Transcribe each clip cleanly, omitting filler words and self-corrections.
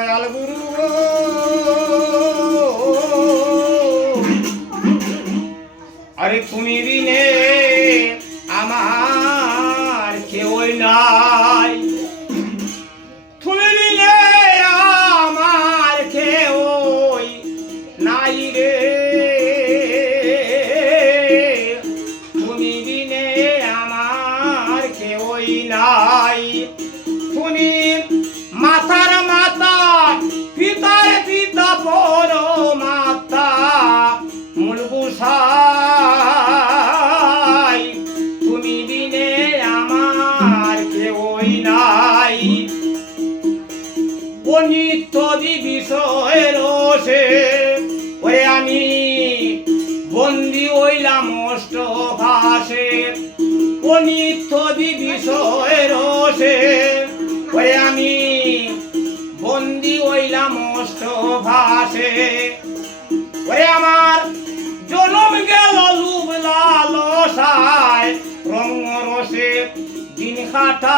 দয়াল গুরু আরে তুমি বিনে আমার কেউ নাই, তুমি বিনে আমার কেউ নাই রে, তুমি বিনে আমার কেউ নাই। তুমি মাতার মাতা পিতার পিতা পর মাতা মূল গোসাই, তুমি বিনে আমার কেউই নাই। অনিত্যদি বিষয়ের রসে ওরে আমি বন্দি হইলাম অষ্ট ভাষে, অনিত্যদি বিষয়ের রসে ওরে আমি বন্দি হইলাম অষ্ট ভাষে। ওরে আমার জনম গেল লুভ লালসায় রঙ রসে দিন কাটায়,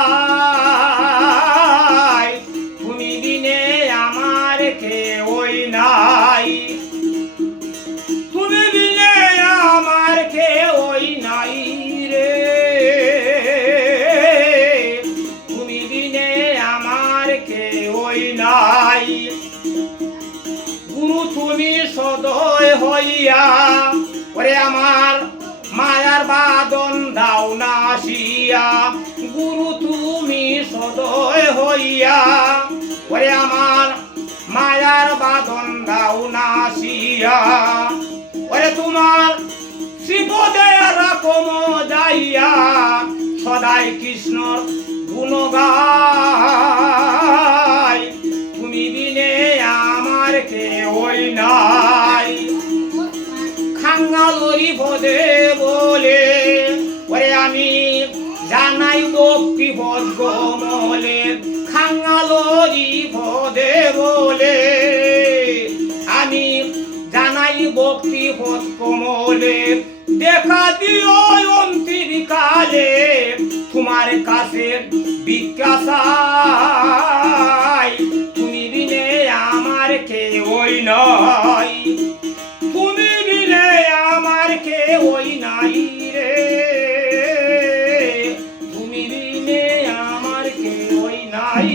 তুমি বিনে আমার কেউই নাই, তুমি বিনে আমার কেউই নাই রে, তুমি বিনে আমার কেউই নাই। গুরু তুমি সদয় হইয়া ওরে আমার মায়ার বাদন দাও নাশিয়া, গুরু তুমি সদয় হইয়া ওরে আমার মায়ার বাদন দাও নাশিয়া। ওরে তোমার শ্রীপদে রাখম যাইয়া সদাই কৃষ্ণর গুণগাই, তুমি বিনে আমার কেউই নাই। খাঙ্গালরি পদে বলে ওরে আমি জানাই ভক্তি পদ গমলে, খাঙ্গালরি পদে বলে আমি জানাই ভক্তি পদ কমলে। দেখা দিও অন্তিম কালে তোমার কাছে ভিক্ষা চাই, তুমি বিনে আমার কেউই নাই, তুমি বিনে আমার কেউই নাই রে, তুমি বিনে আমার কেউই নাই।